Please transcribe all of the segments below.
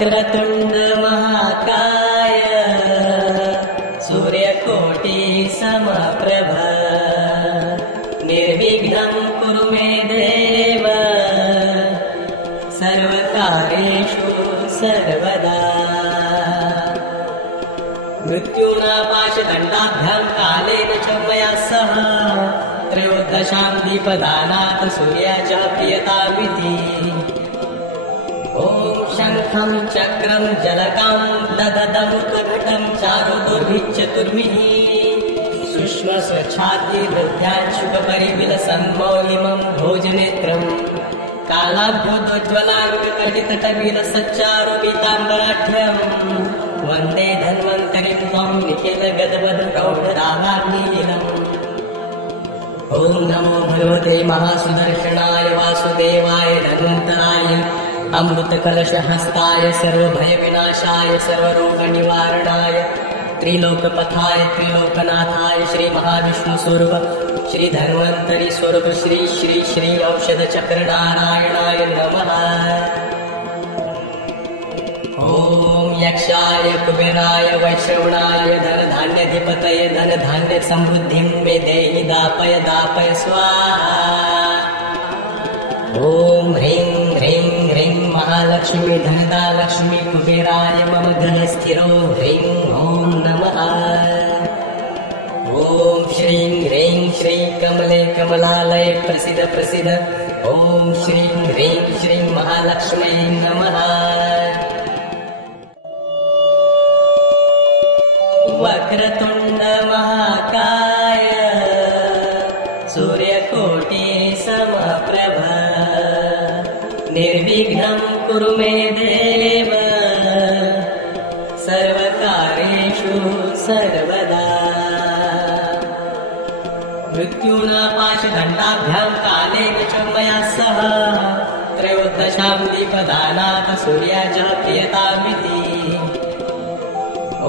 वक्रतुण्ड महाकाय सूर्यकोटि समप्रभ निर्विघ्नं कुरु मे देव सर्वकार्येषु सर्वदा। मृत्युना पाशदण्डाभ्यां कालेन च मया सह त्रयोदशां दीपदानात् सूर्याच प्रियतामिति। शङ्खं चक्रं जलकां दददमुखघटं चारुदुर्भिश्चतुर्भिः शुष्मस्वच्छादिहृद्याच्छुकपरिविलसन्मौलिमं भोजनेत्रम् कालाभ्योज्ज्वलाङ्गकटितटविलसच्चारुपीताम्बराढ्यम् वन्दे धन्वन्तरिं त्वं निखिलगदवदप्रौढरावाग्निलीलम्। ॐ नमो भगवते महासुदर्शनाय वासुदेवाय धन्वन्तराय अमृतकलशहस्ताय सर्वभयविनाशाय सर्वरोगनिवारणाय त्रिलोकपथाय त्रिलोकनाथाय श्री महाविष्णुस्वरूप श्री धन्वन्तरि स्वरूप श्री श्री श्री औषधचक्रनारायणाय नमः। ॐ यक्षाय कुबेराय वैश्रवणाय धनधान्याधिपतये धनधान्यसमृद्धिं मे देहि दापय दापय स्वाहा। ॐ ह्रीं ह्रीं ह्रीं महालक्ष्मी धनदा लक्ष्मी कुबेराय मम गणस्थिरो ह्रीं ॐ नमः। ॐ श्रीं ह्रीं श्रीं कमले कमलालये प्रसीद प्रसीद ॐ श्रीं ह्रीं श्रीं महालक्ष्म्यै नमः। वक्रतुण्ड महाकाय सूर्यकोटि समप्रभ निर्विघ्नं कुरु मे देव सर्वकार्येषु सर्वदा। मृत्युना पाशदण्डाभ्यां कालेन च मया सह त्रयोदशां दीपदानात् सूर्याच प्रियतामिति।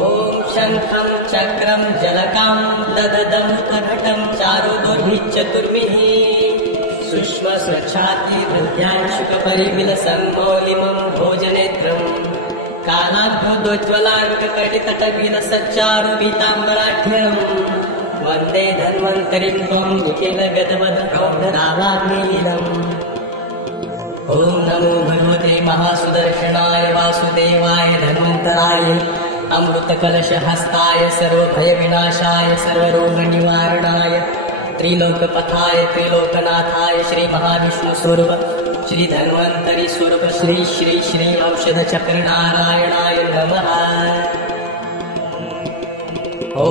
ॐ शङ्खं चक्रं जलकां दददमुखघटं चारुदुर्भिश्चतुर्भिः शुष्मस्वच्छादिहृद्याच्छुकपरिविलसन्मौलिमं भोजनेत्रम् कालाभ्योज्ज्वलाङ्गकटितटविलसच्चारुपीताम्बराढ्यम् वन्दे धन्वन्तरिं त्वं निखिलगदवदप्रौढरावाग्निलीलम्। ॐ नमो भगवते महासुदर्शनाय वासुदेवाय धन्वन्तराय अमृतकलशहस्ताय सर्वभयविनाशाय सर्वरोगनिवारणाय त्रिलोकपथाय त्रिलोकनाथाय श्री महाविष्णुस्वरूप श्री धन्वन्तरि स्वरूप श्री श्री श्री औषधचक्रनारायणाय नमः। ॐ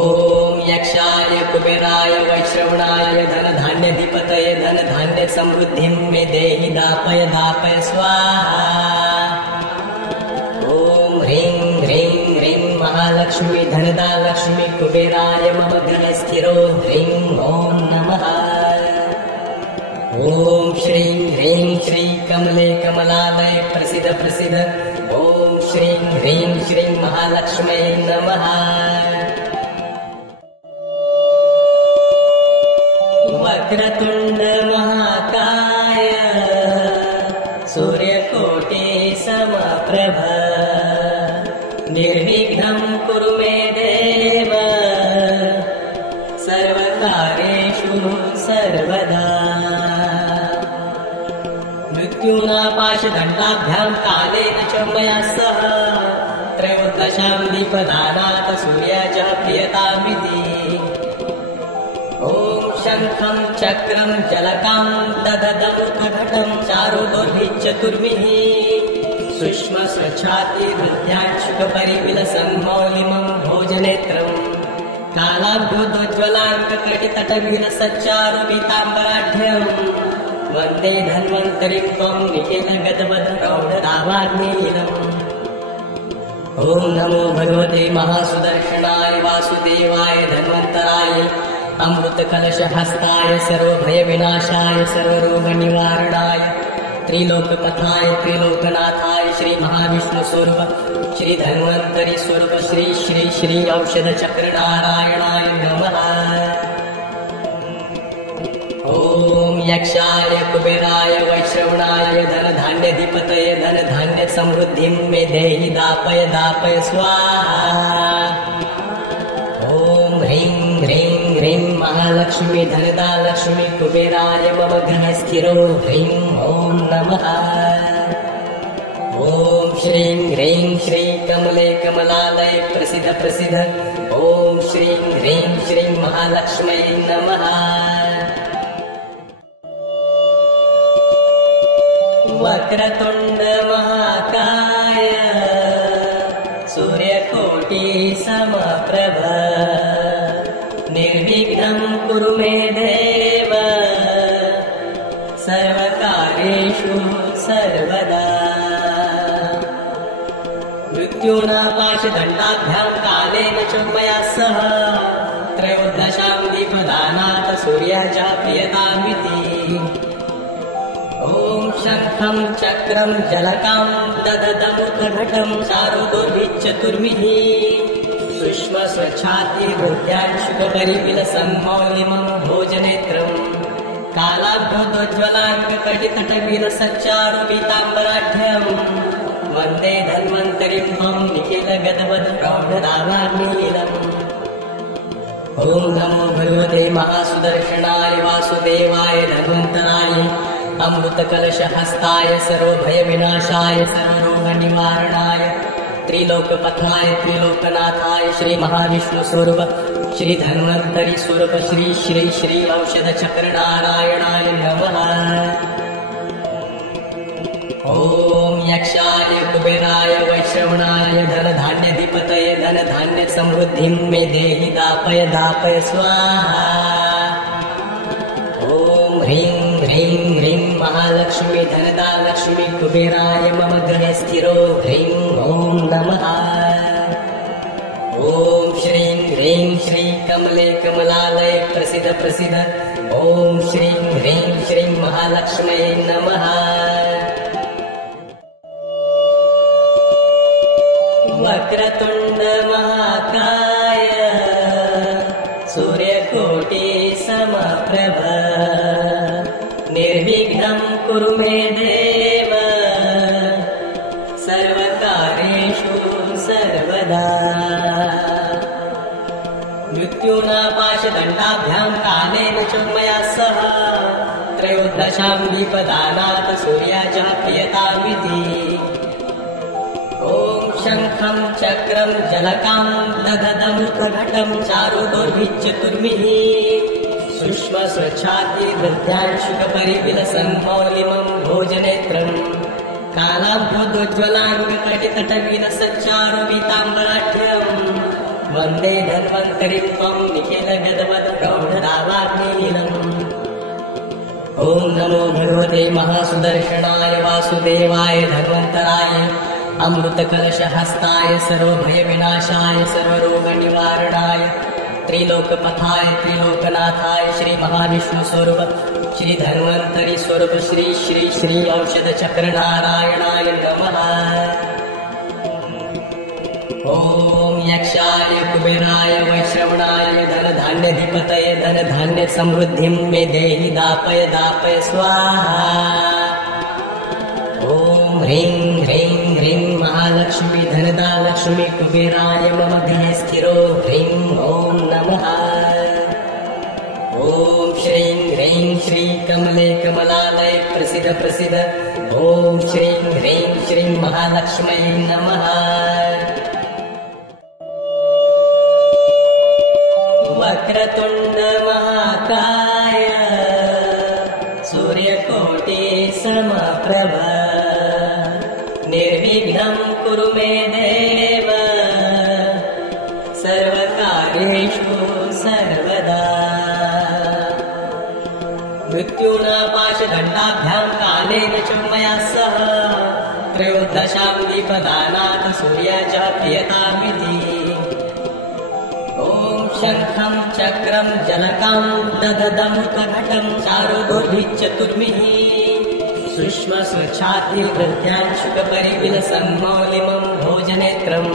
यक्षाय कुबेराय वैश्रवणाय धनधान्याधिपतये धनधान्यसमृद्धिं मे देहि दापय दापय स्वाहा। ॐ ह्रीं ह्रीं ह्रीं महालक्ष्मी धनदा लक्ष्मी कुबेराय मम गणस्थिरो ह्रीं ॐ नमः। ॐ श्रीं ह्रीं श्रीं कमले कमलालये प्रसीद प्रसीद ॐ श्रीं ह्रीं श्रीं महालक्ष्म्यै नमः। वक्रतुण्ड महाकाय सूर्यकोटि समप्रभ निर्विघ्नं कुरु मे देव सर्वकार्येषु सर्वदा। मृत्युना पाशदण्डाभ्यां कालेन च मया सह त्रयोदशां दीपदानात् सूर्याच प्रियतामिति। ॐ शङ्खं चक्रं जलकां दददमुखघटं चारुदुर्भिश्चतुर्भिः शुष्मस्वच्छादिहृद्याच्छुकपरिविलसन्मौलिमं भोजनेत्रम् कालाभ्योज्ज्वलाङ्गकटितटविलसच्चारुपीताम्बराढ्यम् वन्दे धन्वन्तरिं त्वं निखिलगदवदप्रौढरावाग्निलीलम्। ॐ नमो भगवते महासुदर्शनाय वासुदेवाय धन्वन्तराय अमृतकलशहस्ताय सर्वभयविनाशाय सर्वरोगनिवारणाय त्रिलोकपथाय त्रिलोकनाथाय श्री महाविष्णुस्वरूप श्री धन्वन्तरि स्वरूप श्री श्री श्री औषधचक्रनारायणाय नमः। ॐ यक्षाय कुबेराय वैश्रवणाय धनधान्यधिपतये धनधान्य समृद्धिं मे देहि दापय दापय स्वाहा। ॐ ह्रीं ह्रीं ह्रीं महालक्ष्मी धनदा लक्ष्मी कुबेराय मम गृहे स्थिरो ह्रीं ॐ नमः। ॐ श्रीं ह्रीं श्री कमले कमलालये प्रसिद्ध प्रसिद्ध ॐ श्रीं ह्रीं श्रीं महालक्ष्म्यै नमः। वक्रतुण्ड महाकाय सूर्यकोटि समप्रभ निर्विघ्नं कुरु मे देव सर्वकार्येषु सर्वदा। मृत्युना पाशदण्डाभ्यां कालेन च मया सह त्रयोदशां दीपदानात् सूर्याच्या प्रियतामिति। ॐ शङ्खं चक्रं जलकां दददमुखघटं चारुदोर्भिश्चतुर्भिः सुष्मस्वच्छातिहृद्याक्षुकपरिविलसन्मौलिमं भोजनेत्रम् कालाभ्योद्वज्ज्वलाङ्गकटितटविलसच्चारुपीताम्बराढ्यम् वन्दे धन्वन्तरिं त्वं निखिलगदवद्प्रौढदावाग्निलम्। ॐ नमो भगवते महासुदर्शनाय वासुदेवाय धन्वन्तराय अमृतकलशहस्ताय सर्वभयविनाशाय सर्वरोगनिवारणाय त्रिलोकपथाय त्रिलोकनाथाय श्रीमहाविष्णुस्वरूप श्रीधन्वन्तरि स्वरूप श्री श्री श्री औषधचक्रनारायणाय नमः। ॐ यक्षाय कुबेराय वैश्रवणाय धनधान्यधिपतये धनधान्य समृद्धिं मे देहि दापय दापय स्वाहा। ॐ ह्रीं ह्रीं ह्रीं महालक्ष्मी धनदा लक्ष्मी कुबेराय मम गृहे स्थिरो ह्रीं ॐ नमः। ॐ श्रीं ह्रीं श्री कमले कमलालये प्रसिद्ध प्रसिद्ध ॐ श्रीं ह्रीं श्रीं महालक्ष्म्यै नमः। वक्रतुण्ड महाकाय सूर्यकोटि समप्रभ निर्विघ्नं कुरु मे देव सर्वकार्येषु सर्वदा। मृत्युना पाशदण्डाभ्यां कालेन च मया सह त्रयोदशां दीपदानात् सूर्याच्या प्रियतामिति। ॐ शङ्खं चक्रं जलकां दददमुखघटं चारुदोर्भिश्चतुर्भिः सुष्मस्वच्छातिहृद्याक्षुकपरिविलसन्मौलिमं भोजनेत्रम् कालाभ्योद्वज्ज्वलाङ्गकटितटविलसच्चारुपीताम्बराढ्यम् वन्दे धन्वन्तरिं त्वं निखिलगदवद्प्रौढदावाग्निलम्। ॐ नमो भगवते महासुदर्शनाय वासुदेवाय धन्वन्तराय अमृतकलशहस्ताय सर्वभयविनाशाय सर्वरोगनिवारणाय त्रिलोकपथाय त्रिलोकनाथाय श्रीमहाविष्णुस्वरूप श्रीधन्वन्तरि स्वरूप श्री श्री श्री औषधचक्रनारायणाय नमः। ॐ यक्षाय कुबेराय वैश्रवणाय धनधान्यधिपतये धनधान्य समृद्धिं मे देहि दापय दापय स्वाहा। ॐ ह्रीं ह्रीं ह्रीं महालक्ष्मी धनदा लक्ष्मी कुबेराय मम गृहे स्थिरो ह्रीं ॐ नमः। ॐ श्रीं ह्रीं श्री कमले कमलालये प्रसिद्ध प्रसिद्ध ॐ श्रीं ह्रीं श्रीं महालक्ष्म्यै नमः। वक्रतुण्ड महाकाय सूर्यकोटि समप्रभ निर्विघ्नं कुरु मे देव सर्वकार्येषु सर्वदा। मृत्युना पाशदण्डाभ्यां कालेन च मया सह त्रयोदशां दीपदानात् सूर्याच्या प्रियतामिति। ॐ शङ्खं चक्रं जलकां दददमुखघटं चारुदोर्भिश्चतुर्भिः सुष्मस्वच्छातिहृद्याक्षुकपरिविलसन्मौलिमं भोजनेत्रम्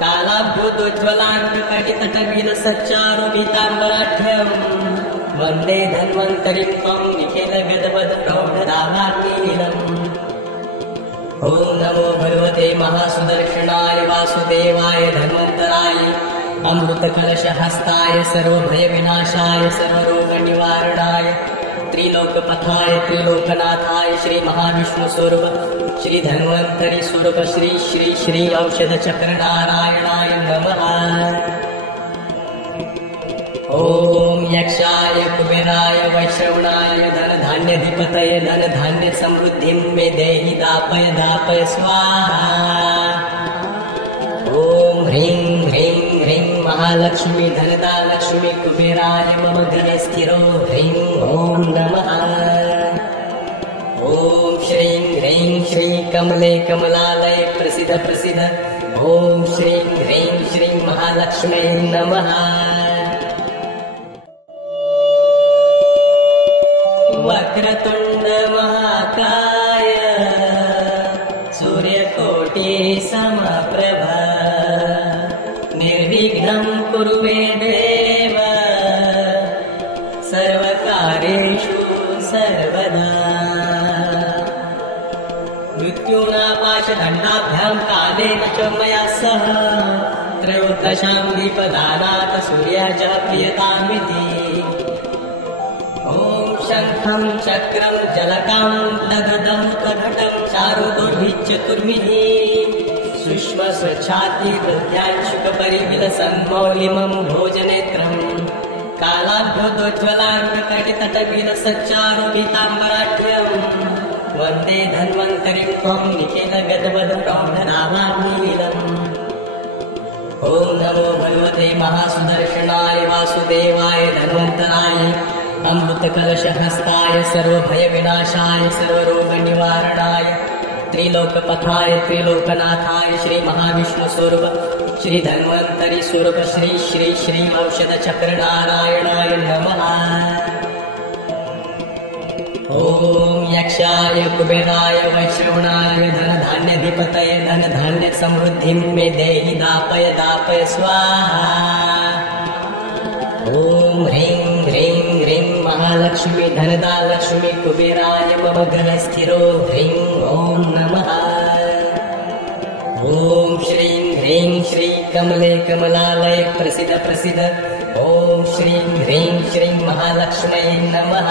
कालाभ्योद्वज्ज्वलाङ्गकटितटविलसच्चारुपीताम्बराढ्यम् वन्दे धन्वन्तरिं त्वं निखिल निखिलगदवद प्रौढदावाग्निलम् ॐ नमो भगवते महासुदर्शनाय वासुदेवाय धन्वन्तराय अमृतकलशहस्ताय सर्वभयविनाशाय सर्वरोगनिवारणाय त्रिलोकपथाय त्रिलोकनाथाय श्री महाविष्णुस्वरूप श्री धन्वन्तरी स्वरूप श्री श्री श्री औषधचक्रनारायणाय नमः। ॐ यक्षाय कुबेराय वैश्रवणाय धनधान्याधिपतये धनधान्यसमृद्धिं मे देहि दापय दापय स्वाहा। ॐ ह्रीं ह्रीं ह्रीं महालक्ष्मी धनदा लक्ष्मी कुबेराय मम गृहे स्थिरो ह्रीं ॐ नमः। ॐ श्रीं ह्रीं श्रीं कमले कमलालये प्रसिद्ध प्रसिद्ध ॐ श्रीं ह्रीं श्रीं महालक्ष्म्यै नमः। वक्रतुण्ड महाकाय सूर्यकोटि समप्रभा निर्विघ्नं कुरु मे देव सर्वकार्येषु सर्वदा। मृत्युनापाशदण्डाभ्यां कालेन च मया सह त्रयोदशां दीपदानात् सूर्याय प्रियतामिति। ॐ शङ्खं चक्रं जलकां लगदं प्रघटं चारुदोर्भिश्चतुर्भिः सुष्मस्वच्छातिहृद्याच्छुकपरिविलसन्मौलिमं भोजनेत्रं कालाभ्योदोज्ज्वलार्ककटितटविलसच्चारुपीताम्बराढ्यं वन्दे धन्वन्तरिं त्वं निखिलगदवद प्रौढनाभाग्निलम्। ॐ नमो भगवते महासुदर्शनाय वासुदेवाय धन्वन्तराय अमृतकलशहस्ताय सर्वभयविनाशाय सर्वरोगनिवारणाय त्रिलोकपथाय त्रिलोकनाथाय श्री महाविष्णुस्वरूप श्री धन्वन्तरी स्वरूप श्री श्री श्री औषधचक्रनारायणाय नमः। ॐ यक्षाय कुबेराय वैश्रवणाय धनधान्याधिपतये धनधान्यसमृद्धिं मे देहि दापय दापय स्वाहा। ॐ ह्रीं ह्रीं ह्रीं महालक्ष्मी धनदा लक्ष्मी कुबेराय मम गृहे स्थिरो ह्रीं ॐ नमः। ॐ श्रीं ह्रीं श्रीं कमले कमलालये प्रसिद्ध प्रसिद्ध ॐ श्रीं ह्रीं श्रीं महालक्ष्म्यै नमः।